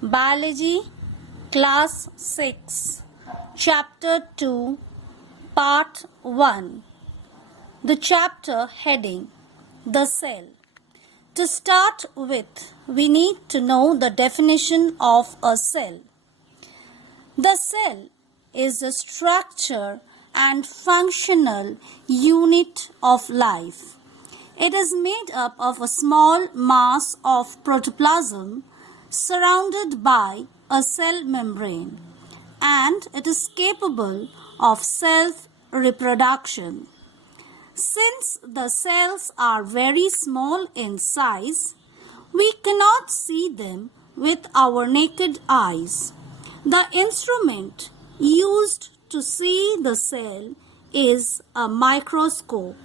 Biology, Class 6, Chapter 2, Part 1. The chapter heading, The Cell. To start with, we need to know the definition of a cell. The cell is the structure and functional unit of life. It is made up of a small mass of protoplasm surrounded by a cell membrane, and it is capable of self-reproduction. Since the cells are very small in size, we cannot see them with our naked eyes. The instrument used to see the cell is a microscope.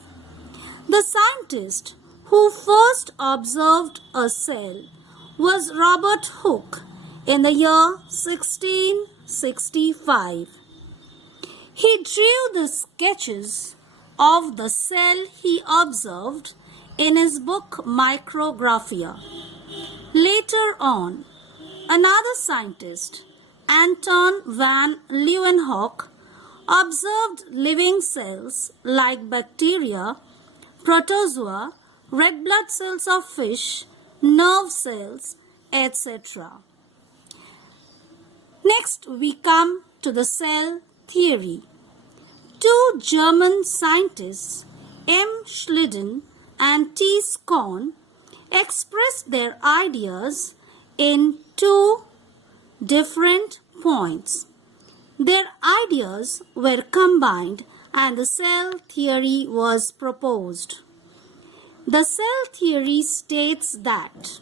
The scientist who first observed a cell was Robert Hooke in the year 1665. He drew the sketches of the cell he observed in his book Micrographia. Later on, another scientist, Anton van Leeuwenhoek, observed living cells like bacteria, protozoa, red blood cells of fish, nerve cells, etc. Next, we come to the cell theory. Two German scientists, M. Schleiden and T. Schonn, expressed their ideas in two different points. Their ideas were combined and the cell theory was proposed. The cell theory states that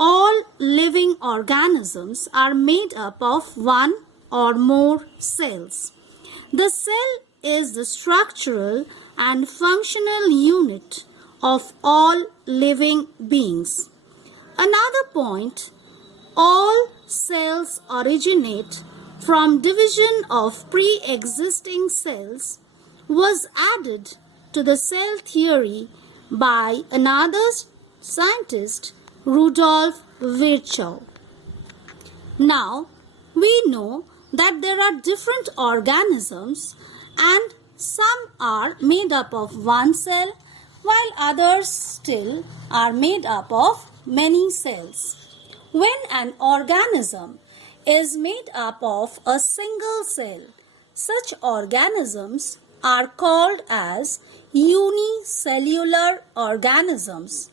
all living organisms are made up of one or more cells. The cell is the structural and functional unit of all living beings. Another point, all cells originate from division of pre-existing cells, was added to the cell theory by another scientist, Rudolf Virchow. Now, we know that there are different organisms and some are made up of one cell while others still are made up of many cells. When an organism is made up of a single cell, such organisms are called as unicellular organisms.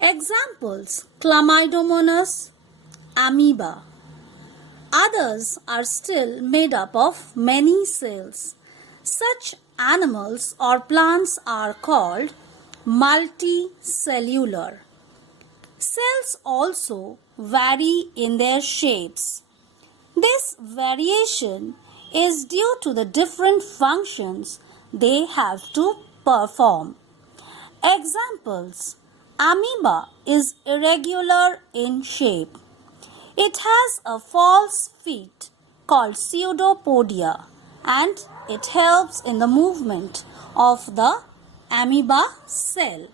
Examples: Chlamydomonas, amoeba. Others are still made up of many cells. Such animals or plants are called multicellular. Cells also vary in their shapes. This variation is due to the different functions they have to perform. Examples: amoeba is irregular in shape. It has a false feet called pseudopodia and it helps in the movement of the amoeba cell.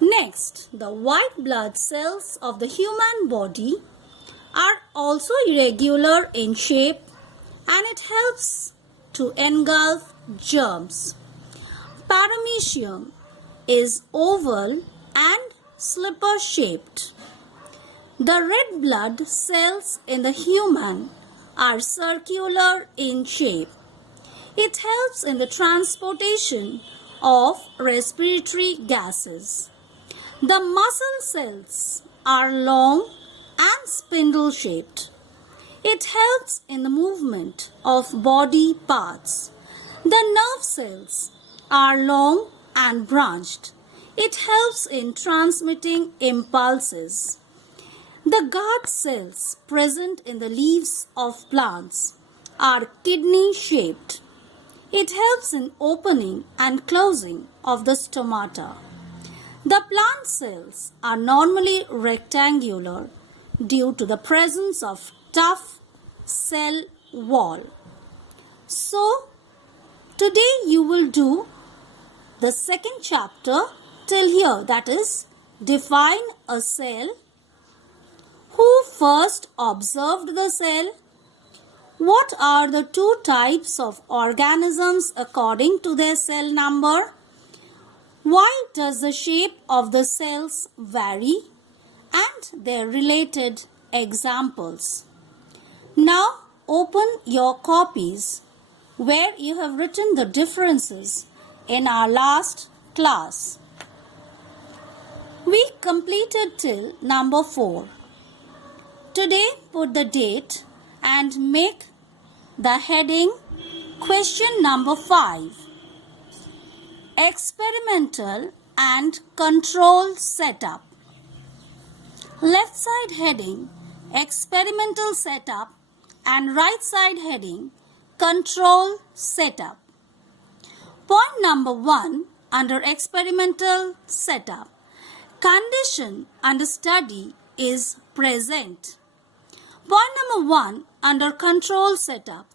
Next, the white blood cells of the human body are also irregular in shape and it helps to engulf germs. Paramecium is oval and slipper shaped. The red blood cells in the human are circular in shape. It helps in the transportation of respiratory gases. The muscle cells are long and spindle shaped. It helps in the movement of body parts. The nerve cells are long and branched. It helps in transmitting impulses. The guard cells present in the leaves of plants are kidney shaped. It helps in opening and closing of the stomata. The plant cells are normally rectangular due to the presence of tough cell wall. So, today you will do the second chapter till here, that is, define a cell, who first observed the cell? What are the two types of organisms according to their cell number? Why does the shape of the cells vary? And their related examples. Now open your copies where you have written the differences in our last class. We completed till number 4. Today put the date and make the heading question number 5. Experimental and control setup. Left side heading experimental setup and right side heading control setup. Point number 1 under experimental setup. Condition under study is present. Point number 1 under control setup.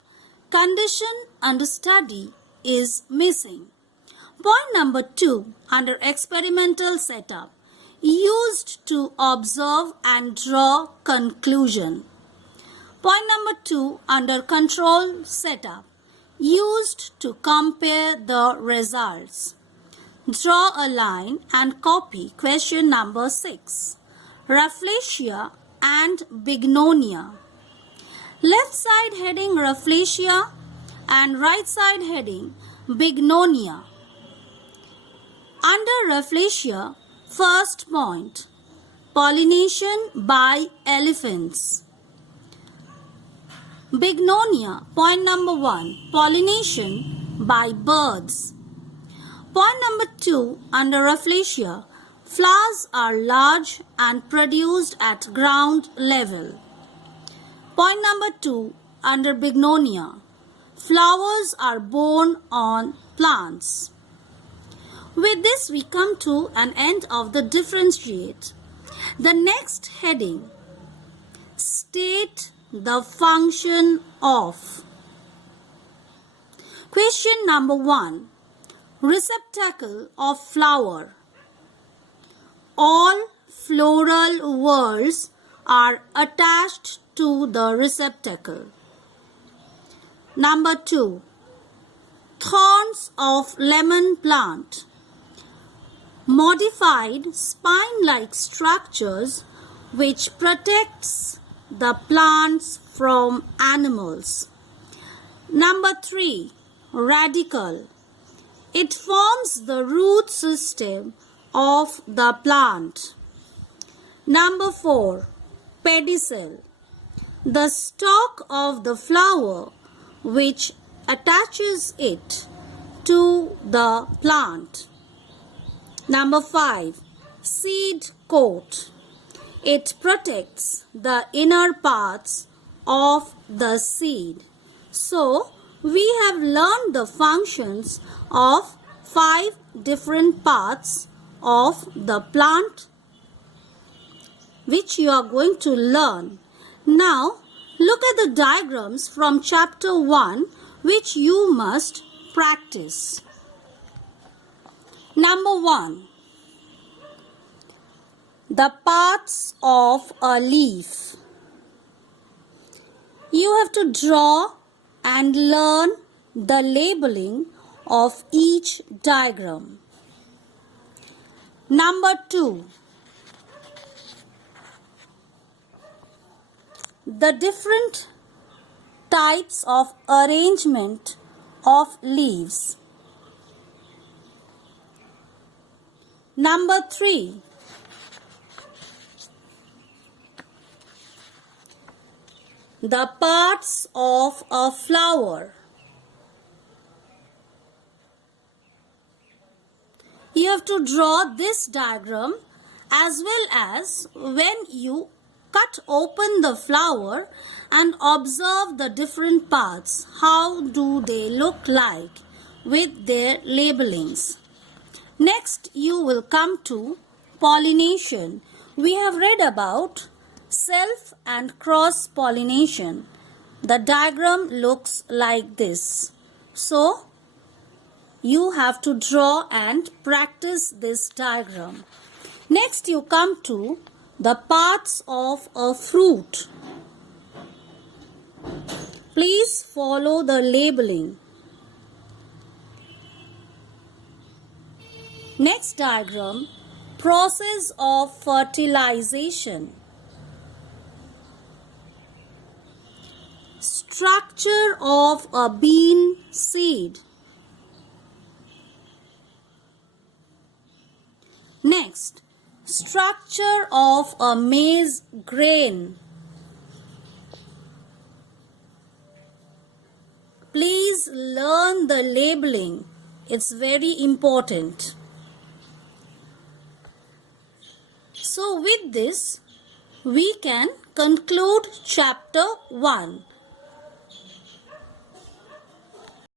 Condition under study is missing. Point number 2 under experimental setup. Used to observe and draw conclusion. Point number 2 under control setup. Used to compare the results. Draw a line and copy question number 6. Rafflesia and Bignonia. Left side heading Rafflesia and right side heading Bignonia. Under Rafflesia, first point, pollination by elephants. Bignonia, point number 1, pollination by birds. Point number 2, under Rafflesia, flowers are large and produced at ground level. Point number 2, under Bignonia, flowers are borne on plants. With this, we come to an end of the differentiate. The next heading, state the function of. Question number 1, receptacle of flower. All floral whorls are attached to the receptacle. Number 2, thorns of lemon plant. Modified spine-like structures which protects the plants from animals. Number 3, radicle. It forms the root system of the plant. Number 4, pedicel. The stalk of the flower which attaches it to the plant. Number 5, seed coat. It protects the inner parts of the seed. So, we have learned the functions of 5 different parts of the plant which you are going to learn. Now, look at the diagrams from chapter 1 which you must practice. Number 1. The parts of a leaf. You have to draw and learn the labeling of each diagram. Number 2. The different types of arrangement of leaves. Number 3. The parts of a flower. You have to draw this diagram as well as when you cut open the flower and observe the different parts. How do they look like with their labelings? Next, you will come to pollination. We have read about self and cross pollination. The diagram looks like this. So, you have to draw and practice this diagram. Next, you come to the parts of a fruit. Please follow the labeling. Next diagram, process of fertilization. Structure of a bean seed. Next, structure of a maize grain. Please learn the labeling. It's very important. So with this, we can conclude chapter 1.